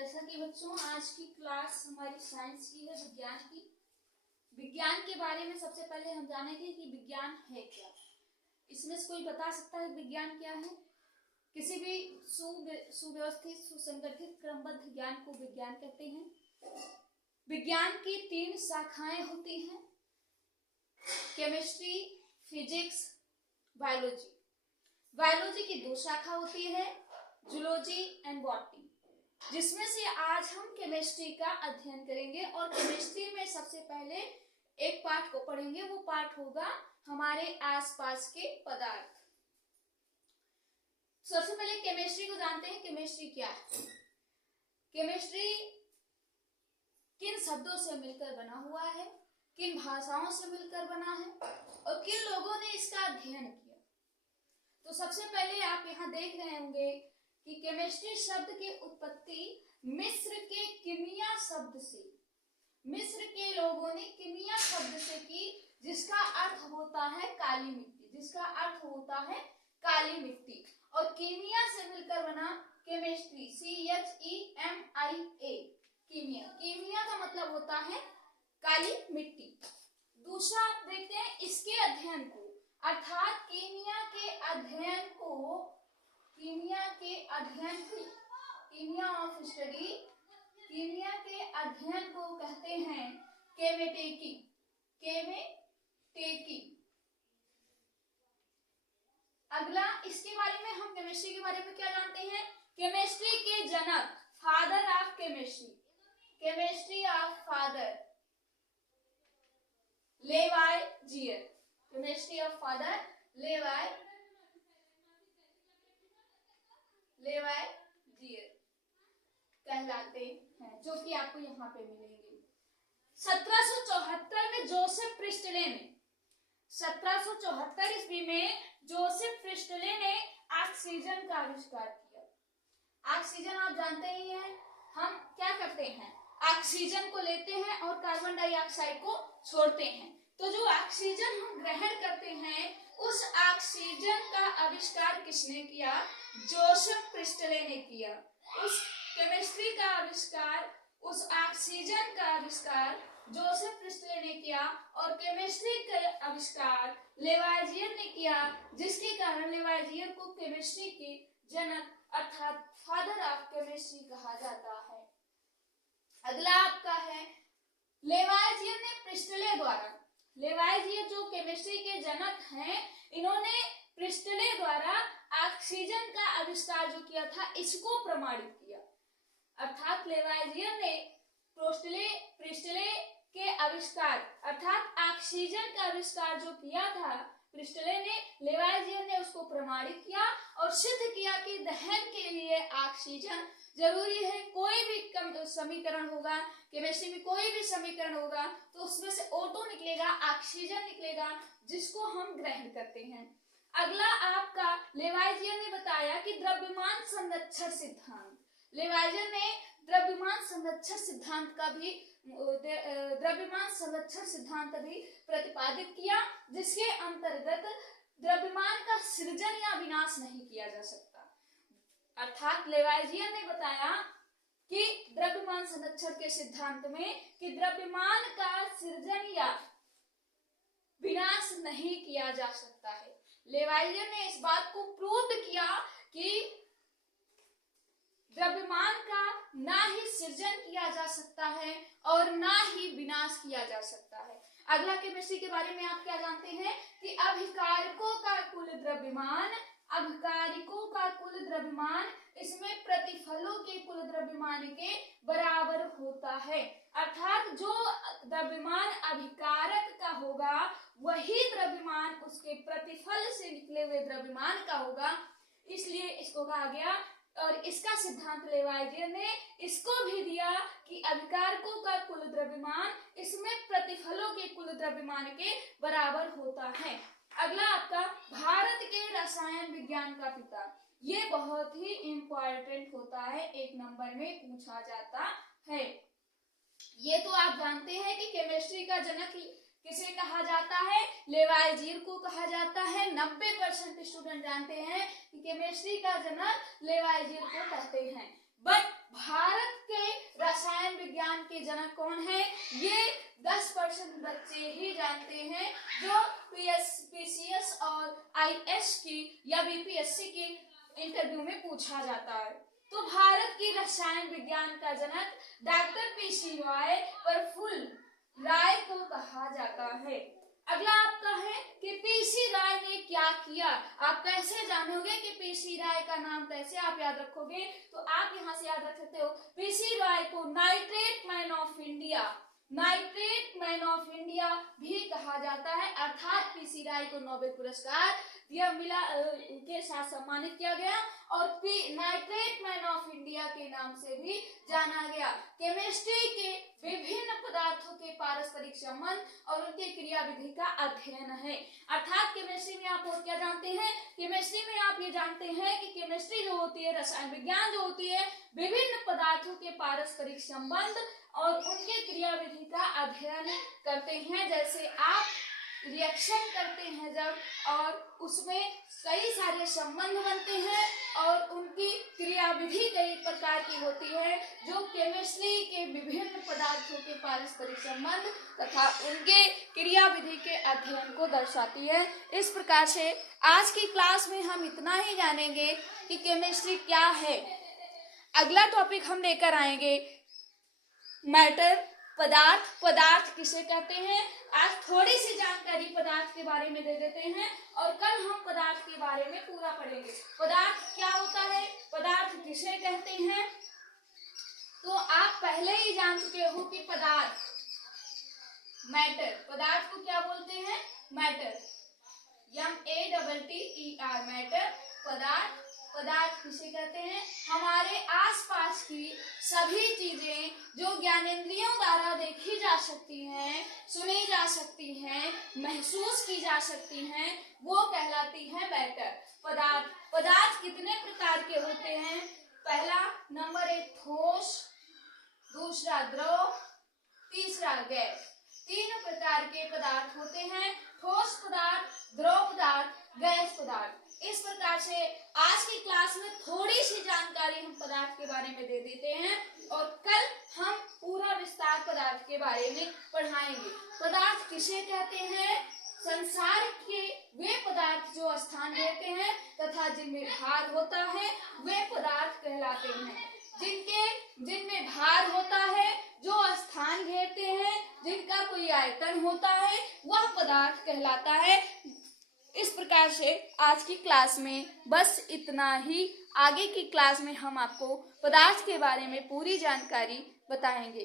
जैसा कि बच्चों आज की क्लास हमारी साइंस की है, विज्ञान की। विज्ञान के बारे में सबसे पहले हम जानेंगे कि विज्ञान है क्या। इसमें से कोई बता सकता है विज्ञान क्या है? किसी भी सुव्यवस्थित सुसंगठित क्रमबद्ध ज्ञान को विज्ञान कहते हैं। विज्ञान की 3 शाखाएं होती हैं, केमिस्ट्री, फिजिक्स, बायोलॉजी। बायोलॉजी की 2 शाखा होती है, जूलॉजी एंड बॉटनी, जिसमें से आज हम केमिस्ट्री का अध्ययन करेंगे। और केमिस्ट्री में सबसे पहले एक पार्ट को पढ़ेंगे, वो पार्ट होगा हमारे आसपास के पदार्थ। सबसे पहले केमिस्ट्री को जानते हैं, केमिस्ट्री क्या है। केमिस्ट्री किन शब्दों से मिलकर बना हुआ है, किन भाषाओं से मिलकर बना है और किन लोगों ने इसका अध्ययन किया। तो सबसे पहले आप यहाँ देख रहे होंगे कि केमिस्ट्री शब्द की उत्पत्ति मिस्र के कीमिया शब्द से, मिस्र के लोगों ने कीमिया शब्द से की, जिसका अर्थ होता है काली मिट्टी, जिसका अर्थ होता है काली मिट्टी। और कीमिया से मिलकर बना केमिस्ट्री, CHEMIA, कीमिया। कीमिया का मतलब होता है काली मिट्टी। दूसरा आप देखते हैं इसके अध्ययन को, अर्थात कीमिया के अध्ययन को, कीमिया के अध्ययन को, कीमिया ऑफ स्टडी, कीमिया के अध्ययन को कहते हैं केमेटेकी, केमेटेकी। अगला इसके बारे में हम केमिस्ट्री के बारे में क्या जानते हैं? केमिस्ट्री के जनक, father of chemistry, chemistry of father Lavoisier, chemistry of father Lavoisier कहलाते हैं, जो कि आपको यहाँ पे मिलेंगे। 1774 में जोसेफ प्रिस्टले ने, 1774 ईस्वी में जोसेफ प्रिस्टले ने ऑक्सीजन का आविष्कार किया। ऑक्सीजन आप जानते ही हैं, हम क्या करते हैं, ऑक्सीजन को लेते हैं और कार्बन डाइऑक्साइड को छोड़ते हैं। तो जो ऑक्सीजन हम ग्रहण करते हैं, उस ऑक्सीजन का आविष्कार किसने किया? जोसेफ प्रिस्टले ने किया। उस केमिस्ट्री का आविष्कार, उस ऑक्सीजन का आविष्कार जोसेफ प्रिस्टले ने किया और केमिस्ट्री का आविष्कार लेवाइजियर ने किया, जिसके कारण लेवाइजियर को केमिस्ट्री के जनक अर्थात फादर ऑफ केमिस्ट्री कहा जाता है। अगला आपका है लेवाइजियर ने प्रिस्टले द्वारा, लेवाइजियर जो केमिस्ट्री के जनक हैं, इन्होंने प्रिस्टले द्वारा ऑक्सीजन का आविष्कार जो किया था, इसको प्रमाणित किया। अर्थात लेवाइजियर ने प्रिस्टले के आविष्कार अर्थात ऑक्सीजन का आविष्कार जो किया था प्रिस्टले ने, लेवाइजियर ने उसको प्रमाणित किया और सिद्ध किया कि दहन के लिए ऑक्सीजन जरूरी है। कोई भी समीकरण होगा, केमिस्ट्री में कोई भी समीकरण होगा, तो उसमें से O2 निकलेगा, ऑक्सीजन निकलेगा, जिसको हम ग्रहण करते हैं। अगला आपका लेवाइजियर ने बताया कि द्रव्यमान संरक्षण सिद्धांत, लेवाइजियर ने द्रव्यमान संरक्षण सिद्धांत भी प्रतिपादित किया, जिसके अंतर्गत द्रव्यमान का सृजन या विनाश नहीं किया जा सकता। अर्थात लेवाइजियर ने बताया कि द्रव्यमान संरक्षण के सिद्धांत में कि द्रव्यमान का सृजन या विनाश नहीं किया जा सकता है। लेवाइजियर ने इस बात को प्रूव किया कि द्रव्यमान का ना ही सृजन किया जा सकता है और ना ही विनाश किया जा सकता है। अगला केमिस्ट्री के बारे में आप क्या जानते हैं कि अभिकारकों का कुल द्रव्यमान, अभिकारिकों का कुल द्रव्यमान इसमें प्रतिफलों के कुल द्रव्यमान के बराबर होता है। अर्थात जो द्रव्यमान अभिकारक का होगा, वही द्रव्यमान उसके प्रतिफल से निकले हुए द्रव्यमान का होगा। इसलिए इसको कहा गया, और इसका सिद्धांत लेवाइजियर ने इसको भी दिया कि अभिकारकों का कुल द्रव्यमान इसमें प्रतिफलों के कुल द्रव्यमान के बराबर होता है। अगला आपका भारत के रसायन विज्ञान का पिता, ये बहुत ही इंपॉर्टेंट होता है, 1 नंबर में पूछा जाता है। ये तो आप जानते हैं कि केमिस्ट्री का जनक किसे कहा जाता है? लेवाइजियर को कहा जाता है। 90% स्टूडेंट जानते हैं कि केमिस्ट्री का जनक लेवाइजियर को कहते हैं। बट भारत के विज्ञान के जनक कौन है, ये 10% बच्चे ही जानते हैं, जो पीसीएस और आईएएस की या बीपीएससी की इंटरव्यू में पूछा जाता है। तो भारत की रसायन विज्ञान का जनक डॉक्टर पीसी राय प्रफुल्ल राय को कहा जाता है। अगला आपका है कि पीसी राय ने क्या किया। आप कैसे जानोगे कि पीसी राय का नाम कैसे आप याद रखोगे, तो आप यहाँ से याद रख सकते हो, पीसी राय को nitrate man of India, nitrate man of India भी कहा जाता है, अर्थात पीसी राय को नोबेल पुरस्कार दिया मिला के साथ सम्मानित किया गया और नाइट्रेट मैन ऑफ इंडिया के नाम से भी जाना गया। केमिस्ट्री के विभिन्न पदार्थों के पारस्परिक संबंध और उनके क्रिया विधि का अध्ययन है। अर्थात केमिस्ट्री में आप और क्या जानते हैं, केमिस्ट्री में आप ये जानते हैं कि केमिस्ट्री जो होती है, रसायन विज्ञान जो होती है, विभिन्न पदार्थों के पारस्परिक संबंध और उनके क्रिया विधि का अध्ययन करते हैं। जैसे आप रिएक्शन करते हैं जब, और उसमें कई सारे संबंध बनते हैं और उनकी क्रिया विधि कई प्रकार की होती है, जो केमिस्ट्री के विभिन्न पदार्थों के पारस्परिक संबंध तथा उनके क्रिया विधि के अध्ययन को दर्शाती है। इस प्रकार से आज की क्लास में हम इतना ही जानेंगे कि केमिस्ट्री क्या है। अगला टॉपिक हम लेकर आएंगे मैटर, पदार्थ। पदार्थ किसे कहते हैं, आज थोड़ी सी जानकारी पदार्थ के बारे में दे देते हैं और कल हम पदार्थ के बारे में पूरा पढ़ेंगे। पदार्थ क्या होता है, पदार्थ किसे कहते हैं, तो आप पहले ही जान चुके हो कि पदार्थ मैटर, पदार्थ को क्या बोलते हैं, मैटर, MATTER, मैटर, पदार्थ। पदार्थ किसे कहते हैं, हमारे आसपास की सभी चीजें जो ज्ञानेंद्रियों द्वारा देखी जा सकती हैं, सुनी जा सकती हैं, महसूस की जा सकती हैं, वो कहलाती है मैटर। पदार्थ, पदार्थ कितने प्रकार के होते हैं, पहला नंबर 1 ठोस, दूसरा द्रव, तीसरा गैस। 3 प्रकार के पदार्थ होते हैं, ठोस पदार्थ, द्रव पदार्थ, गैस पदार्थ। इस प्रकार से आज की क्लास में थोड़ी सी जानकारी हम पदार्थ के बारे में दे देते हैं और कल हम पूरा विस्तार पदार्थ के बारे में पढ़ाएंगे। पदार्थ किसे कहते हैं, संसार के वे पदार्थ जो स्थान लेते हैं तथा जिनमें भार होता है वे पदार्थ कहलाते हैं। जिनमें भार होता है, जो स्थान घेरते हैं, जिनका कोई आयतन होता है, वह पदार्थ कहलाता है। इस प्रकार से आज की क्लास में बस इतना ही। आगे की क्लास में हम आपको पदार्थ के बारे में पूरी जानकारी बताएंगे।